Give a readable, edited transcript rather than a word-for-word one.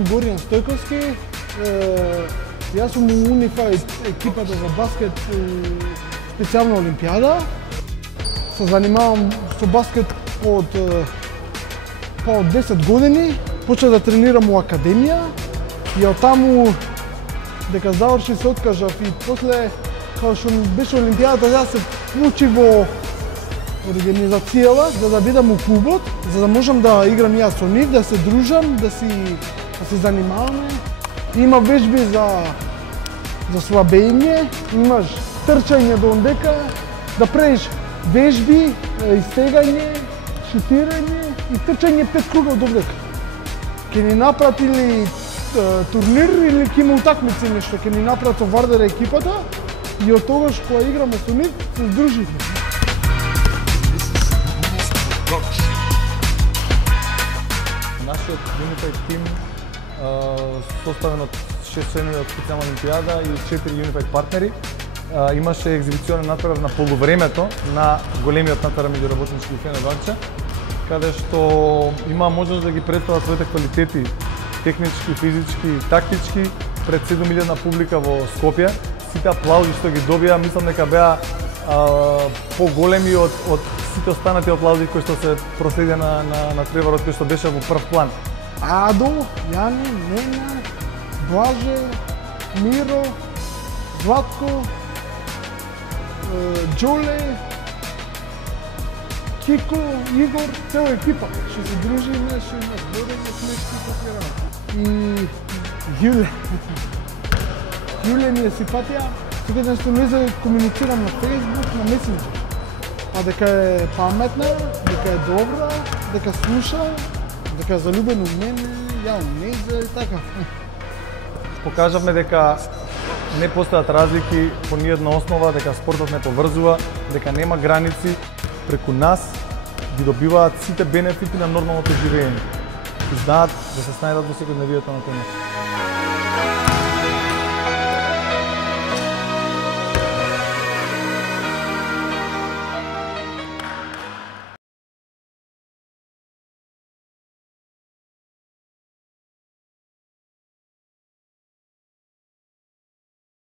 сум Горијан Стојковски. Јас сум у Унифа екипата за баскет специјална олимпијада. Се занимавам со баскет од 10 години. Почнав да тренирам у академија и од таму дека заврши се откажав и после кога што беше олимпијадата јас се вклучив во организацијава за да бидам у клубот, за да можам да играм јас со нив, да се дружам, да се занимаваме. Има вежби за слабење, имаш трчање до ондека, да правиш вежби, истегање, шутирање и трчање 5 круга од ондека. Ке ни направат или турнир или ќе има утакмици нешто, ке ни направат со Вардер екипата и од тогаш кога играме со нив се здруживме. Нашиот Unified тим составен од 6 членови од специјална олимпијада и 4 Unified партнери. Имаше екзибиционен натпревар на полувремето на големиот натпревар меѓу работнички и Фенербахче, каде што има можност да ги представат своите квалитети технички, физички, тактички пред 7000 публика во Скопје. Сите аплаузи што ги добија, мислам дека беа поголеми од сите останати аплаузи кои што се проследија на натпреварот кој што беше во прв план. Адо, Јани, Нена, Блаже, Миро, Златко, Џоле, Кико, Игор, цела екипа. Ще се дружиме, ще има зборење, смешки, попираме. И Јуле. Јуле ми е симпатија. Тука нешто не за комуницирам на Facebook, на Messenger. А дека е паметна, дека е добра, дека слуша, дека е залюбен у мене, ја у нејзе и така. Покажавме дека не постојат разлики по ниедна основа, дека спортот не поврзува, дека нема граници. Преку нас ги добиваат сите бенефити на нормалното живење. И знаат да се снајдат во секојдневието на тој